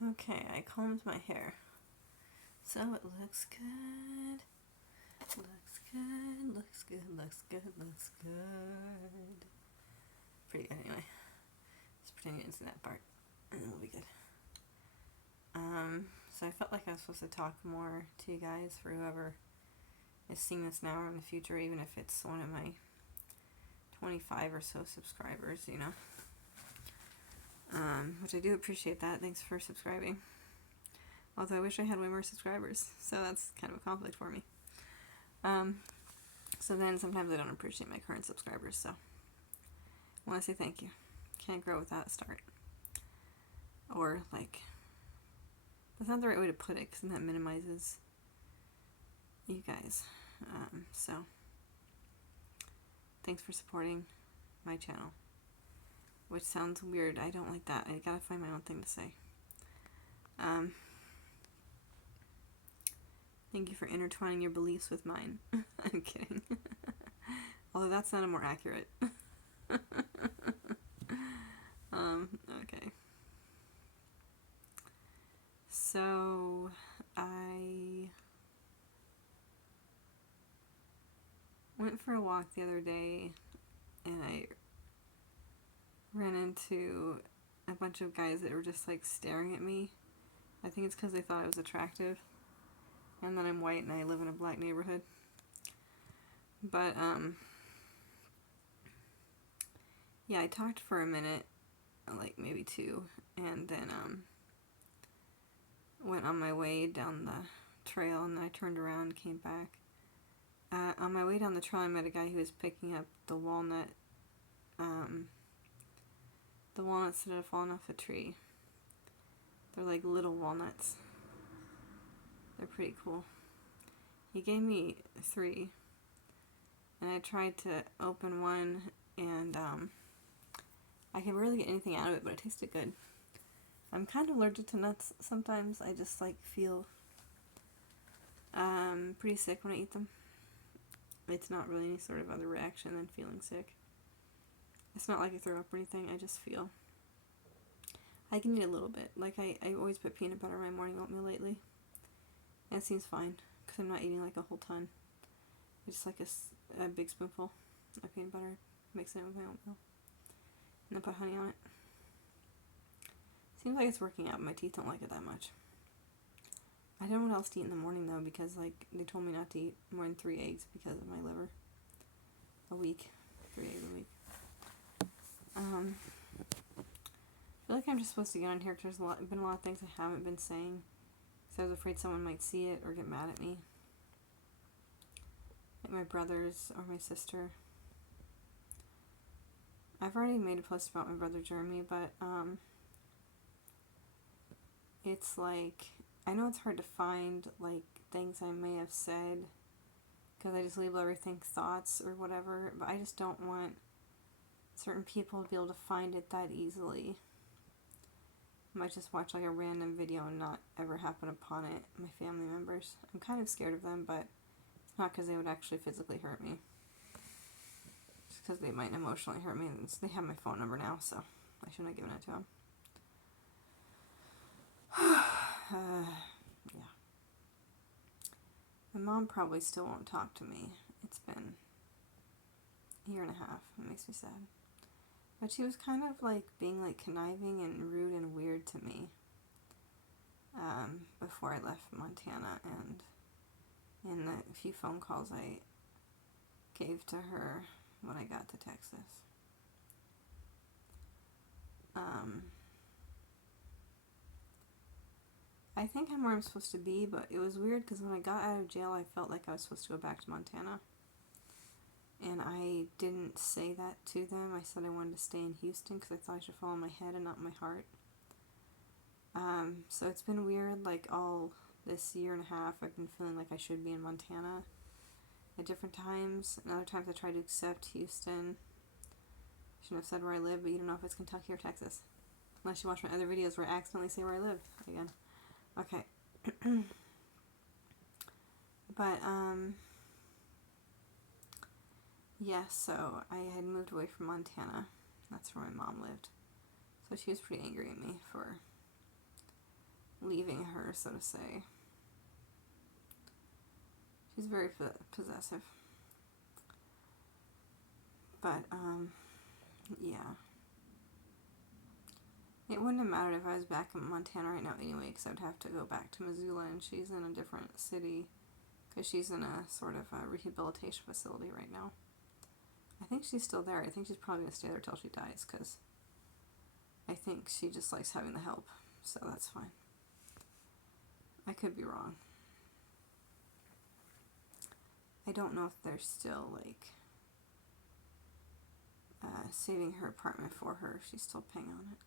Okay, I combed my hair. So it looks good. Looks good, looks good, looks good, looks good. Pretty good anyway. Just pretend you didn't see that part. And it'll be good. So I felt like I was supposed to talk more to you guys for whoever is seeing this now or in the future, even if it's one of my 25 or so subscribers, you know. Which I do appreciate that. Thanks for subscribing. Although I wish I had way more subscribers, so that's kind of a conflict for me. So then sometimes I don't appreciate my current subscribers, so I want to say thank you. Can't grow without a start. Or, like, that's not the right way to put it, because then that minimizes you guys. So, thanks for supporting my channel. Which sounds weird. I don't like that. I gotta find my own thing to say. Thank you for intertwining your beliefs with mine. I'm kidding. Although that sounded more accurate. Okay. So, I went for a walk the other day and I ran into a bunch of guys that were just like staring at me. I think it's because they thought I was attractive and that I'm white and I live in a black neighborhood. But, yeah, I talked for a minute, like maybe two, and then, went on my way down the trail, and then I turned around and came back. On my way down the trail, I met a guy who was picking up the walnuts that had fallen off a tree. They're like little walnuts. They're pretty cool. He gave me 3, and I tried to open one, and I could barely get anything out of it, but it tasted good. I'm kind of allergic to nuts sometimes. I just like feel pretty sick when I eat them. It's not really any sort of other reaction than feeling sick. It's not like I throw up or anything. I just feel I can eat a little bit. Like I always put peanut butter in my morning oatmeal lately. And it seems fine because I'm not eating like a whole ton. Just like a big spoonful of peanut butter, mix it with my oatmeal, and then put honey on it. Seems like it's working out. My teeth don't like it that much. I don't know what else to eat in the morning though, because like they told me not to eat more than 3 eggs because of my liver. A week, 3 eggs a week. I feel like I'm just supposed to get on here because there's been a lot of things I haven't been saying, because I was afraid someone might see it or get mad at me, like my brothers or my sister. I've already made a post about my brother Jeremy, but it's like, I know it's hard to find like things I may have said because I just label everything thoughts or whatever, but I just don't want certain people to be able to find it that easily. I might just watch like a random video and not ever happen upon it. My family members, I'm kind of scared of them, but it's not because they would actually physically hurt me. Just because they might emotionally hurt me, and they have my phone number now, so I shouldn't have given it to them. Yeah. My mom probably still won't talk to me. It's been a year and a half. It makes me sad. But she was kind of like being like conniving and rude and weird to me before I left Montana, and in the few phone calls I gave to her when I got to Texas. I think I'm where I'm supposed to be, but it was weird because when I got out of jail, I felt like I was supposed to go back to Montana. And I didn't say that to them. I said I wanted to stay in Houston because I thought I should follow my head and not my heart. So it's been weird, like all this year and a half, I've been feeling like I should be in Montana at different times. And other times I try to accept Houston. I shouldn't have said where I live, but you don't know if it's Kentucky or Texas. Unless you watch my other videos where I accidentally say where I live again. Okay. But, yeah, so I had moved away from Montana. That's where my mom lived. So she was pretty angry at me for leaving her, so to say. She's very possessive. But, yeah. It wouldn't have mattered if I was back in Montana right now anyway, because I would have to go back to Missoula, and she's in a different city, because she's in a sort of a rehabilitation facility right now. I think she's still there. I think she's probably going to stay there till she dies, because I think she just likes having the help, so that's fine. I could be wrong. I don't know if they're still, like, saving her apartment for her. She's still paying on it.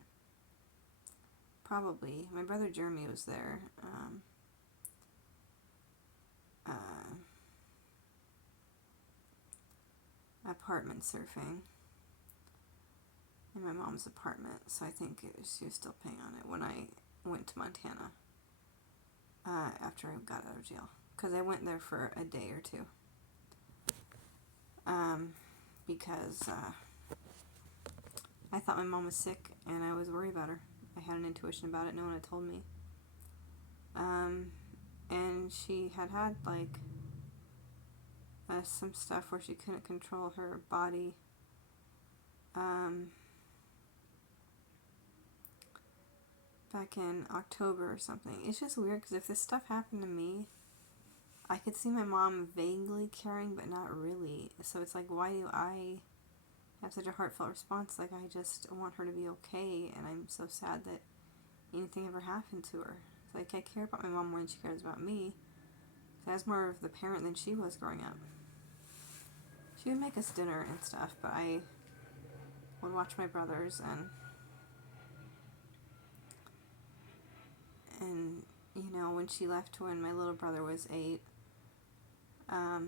Probably. My brother Jeremy was there. Apartment surfing in my mom's apartment, so I think she was still paying on it when I went to Montana after I got out of jail, because I went there for a day or two, because I thought my mom was sick and I was worried about her. I had an intuition about it. No one had told me. And she had like some stuff where she couldn't control her body. Back in October or something. It's just weird, because if this stuff happened to me, I could see my mom vaguely caring, but not really. So it's like, why do I have such a heartfelt response? Like, I just want her to be okay, and I'm so sad that anything ever happened to her. It's like, I care about my mom more than she cares about me. I was more of the parent than she was growing up. She would make us dinner and stuff, but I would watch my brothers, and you know, when she left when my little brother was 8, I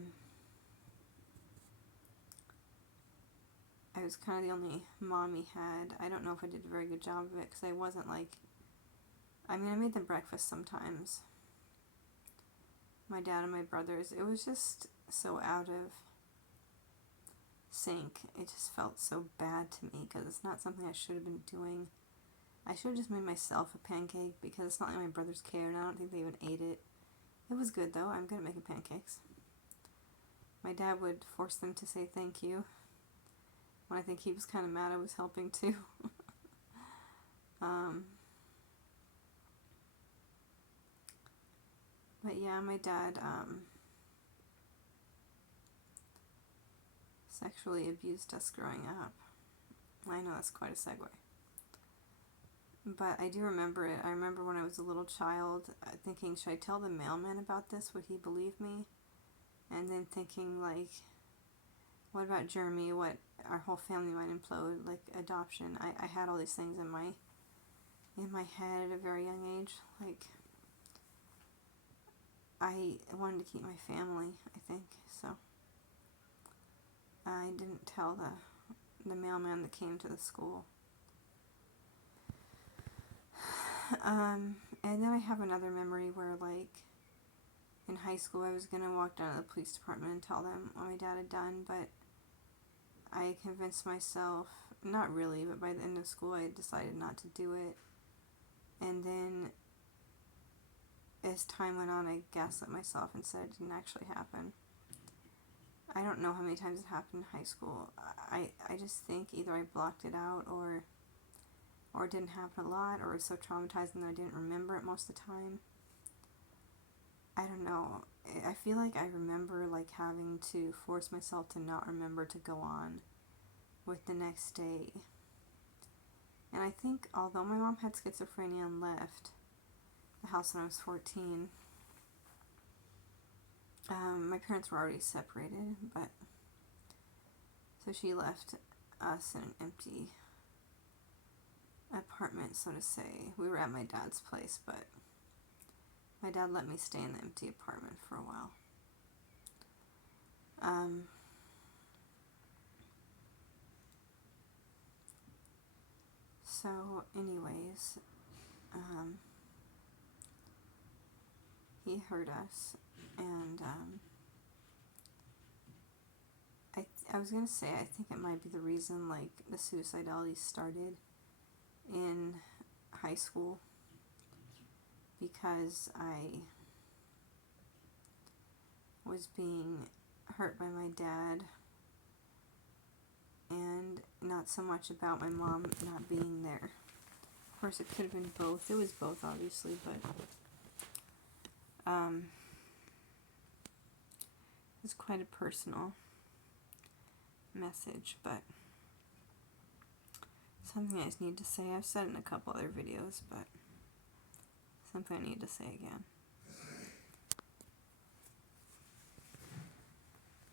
was kind of the only mom he had. I don't know if I did a very good job of it, because I wasn't like, I mean, I made them breakfast sometimes, my dad and my brothers. It was just so out of sync. It just felt so bad to me, because it's not something I should have been doing. I should have just made myself a pancake, because it's not like my brothers cared, and I don't think they even ate it. It was good though. I'm good at making pancakes. My dad would force them to say thank you, when I think he was kind of mad I was helping too. But yeah, my dad sexually abused us growing up. I know that's quite a segue. But I do remember it. I remember when I was a little child thinking, should I tell the mailman about this? Would he believe me? And then thinking, like, what about Jeremy? What, our whole family might implode, like adoption. I had all these things in my head at a very young age. Like, I wanted to keep my family, I think. So I didn't tell the mailman that came to the school. And then I have another memory where, like, in high school I was going to walk down to the police department and tell them what my dad had done, but I convinced myself, not really, but by the end of school I decided not to do it. And then as time went on, I gaslit myself and said it didn't actually happen. I don't know how many times it happened in high school. I just think either I blocked it out, or it didn't happen a lot, or it was so traumatizing that I didn't remember it most of the time. I don't know. I feel like I remember, like, having to force myself to not remember to go on with the next day. And I think, although my mom had schizophrenia and left the house when I was 14, my parents were already separated, but so she left us in an empty apartment, so to say. We were at my dad's place, but my dad let me stay in the empty apartment for a while. So anyways, he hurt us, and I was gonna say, I think it might be the reason, like, the suicidality started in high school, because I was being hurt by my dad, and not so much about my mom not being there. Of course, it could have been both. It was both, obviously, but it's quite a personal message, but something I just need to say. I've said it in a couple other videos, but something I need to say again.